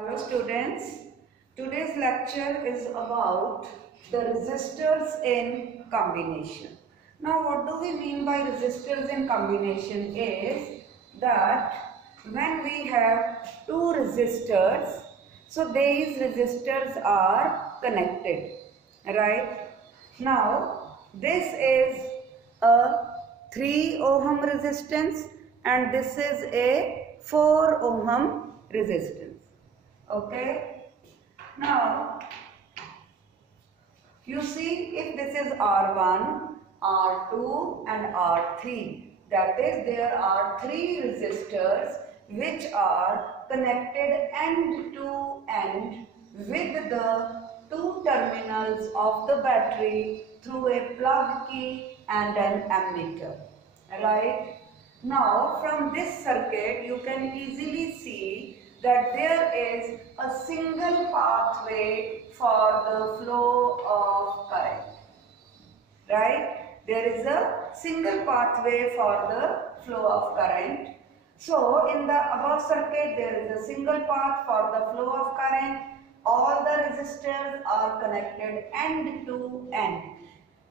Hello students, today's lecture is about the resistors in combination. Now what do we mean by resistors in combination is that when we have two resistors, so these resistors are connected, right? Now this is a 3 ohm resistance and this is a 4 ohm resistance. Okay, now you see if this is R1, R2 and R3, that is there are three resistors which are connected end to end with the two terminals of the battery through a plug key and an ammeter, right? Now from this circuit you can easily see that there is a single pathway for the flow of current, right? There is a single pathway for the flow of current. So in the above circuit there is a single path for the flow of current. All the resistors are connected end to end.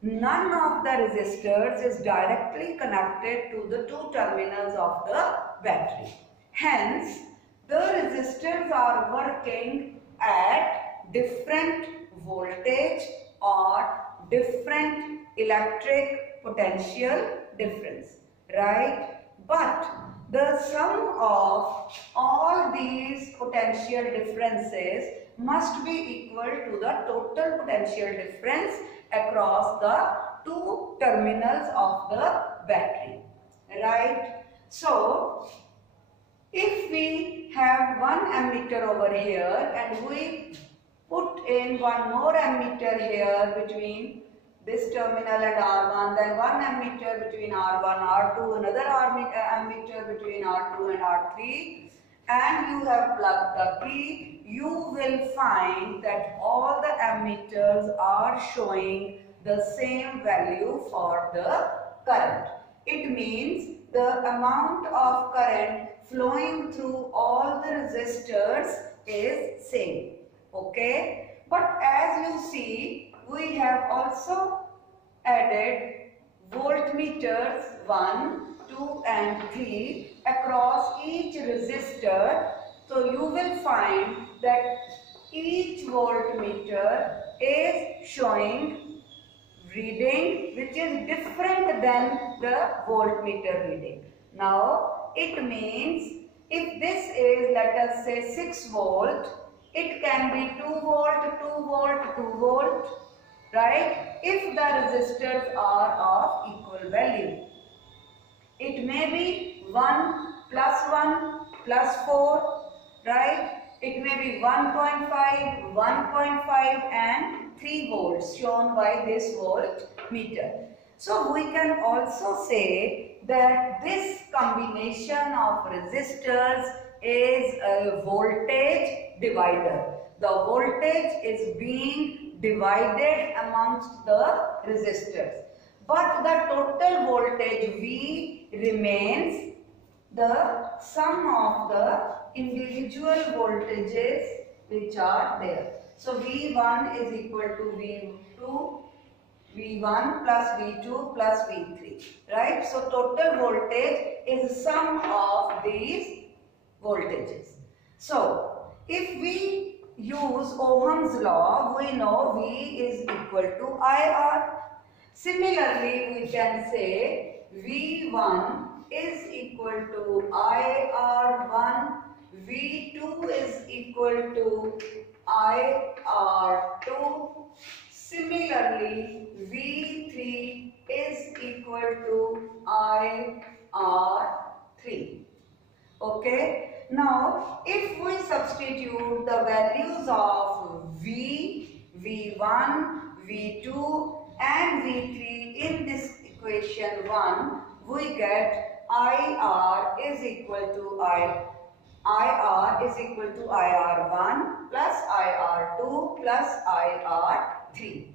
None of the resistors is directly connected to the two terminals of the battery. Hence, the resistors are working at different voltage or different electric potential difference, right? But the sum of all these potential differences must be equal to the total potential difference across the two terminals of the battery, right? So if we have one ammeter over here and we put in one more ammeter here between this terminal and R1, then one ammeter between R1, R2, another ammeter between R2 and R3, and you have plugged the key, you will find that all the ammeters are showing the same value for the current. It means the amount of current flowing through all the resistors is same. Okay, but as you see, we have also added voltmeters 1, 2 and 3 across each resistor. So you will find that each voltmeter is showing reading which is different than the voltmeter reading. Now it means if this is, let us say, 6 volt, it can be 2 volt, 2 volt, 2 volt, right? If the resistors are of equal value. It may be 1 plus 4, right? It may be 1.5, 1.5 and 3 volts shown by this voltmeter. So we can also say that this combination of resistors is a voltage divider. The voltage is being divided amongst the resistors. But the total voltage V remains the sum of the individual voltages which are there. So V1 is equal to V2, V1 plus V2 plus V3, right? So total voltage is sum of these voltages. So if we use Ohm's law, we know V is equal to IR. Similarly, we can say V1 is equal to IR1, V2 is equal to IR2. Similarly, V3 is equal to IR3. Okay. Now, if we substitute the values of V, V1, V2 and V3 in this equation 1, we get IR is equal to IR1 plus IR2 plus IR3,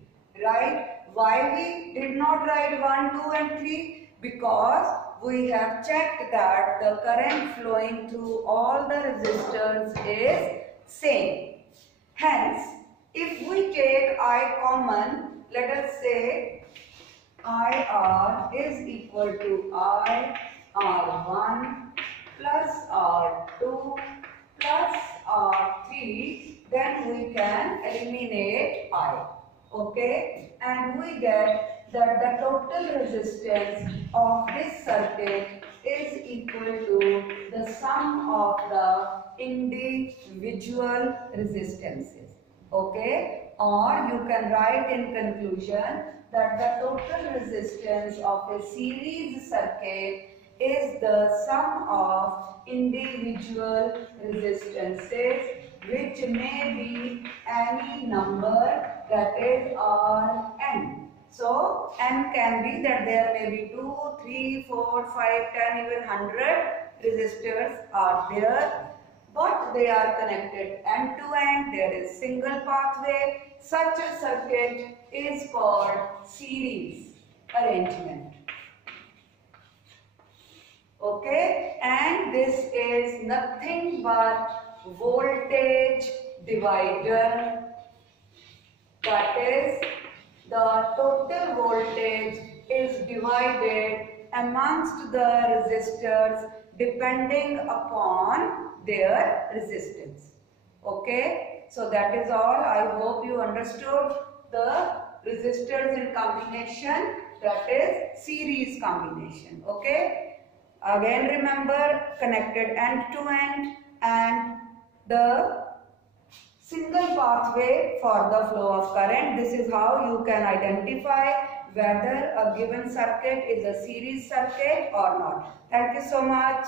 right? Why we did not write 1, 2 and 3? Because we have checked that the current flowing through all the resistors is same. Hence, if we take I common, let us say IR is equal to I R1 plus R2 plus R3, then we can eliminate I. Okay, and we get that the total resistance of this circuit is equal to the sum of the individual resistances. Okay, or you can write in conclusion that the total resistance of a series circuit is the sum of individual resistances, which may be any number, that is Rn. So n can be that there may be 2, 3, 4, 5, 10, even 100 resistors are there, but they are connected end to end. There is single pathway. Such a circuit is called series arrangement. Okay, and this is nothing but voltage divider. That is, the total voltage is divided amongst the resistors depending upon their resistance. Okay, so that is all. I hope you understood the resistors in combination, that is series combination. Okay, again remember, connected end to end and the single pathway for the flow of current. This is how you can identify whether a given circuit is a series circuit or not. Thank you so much.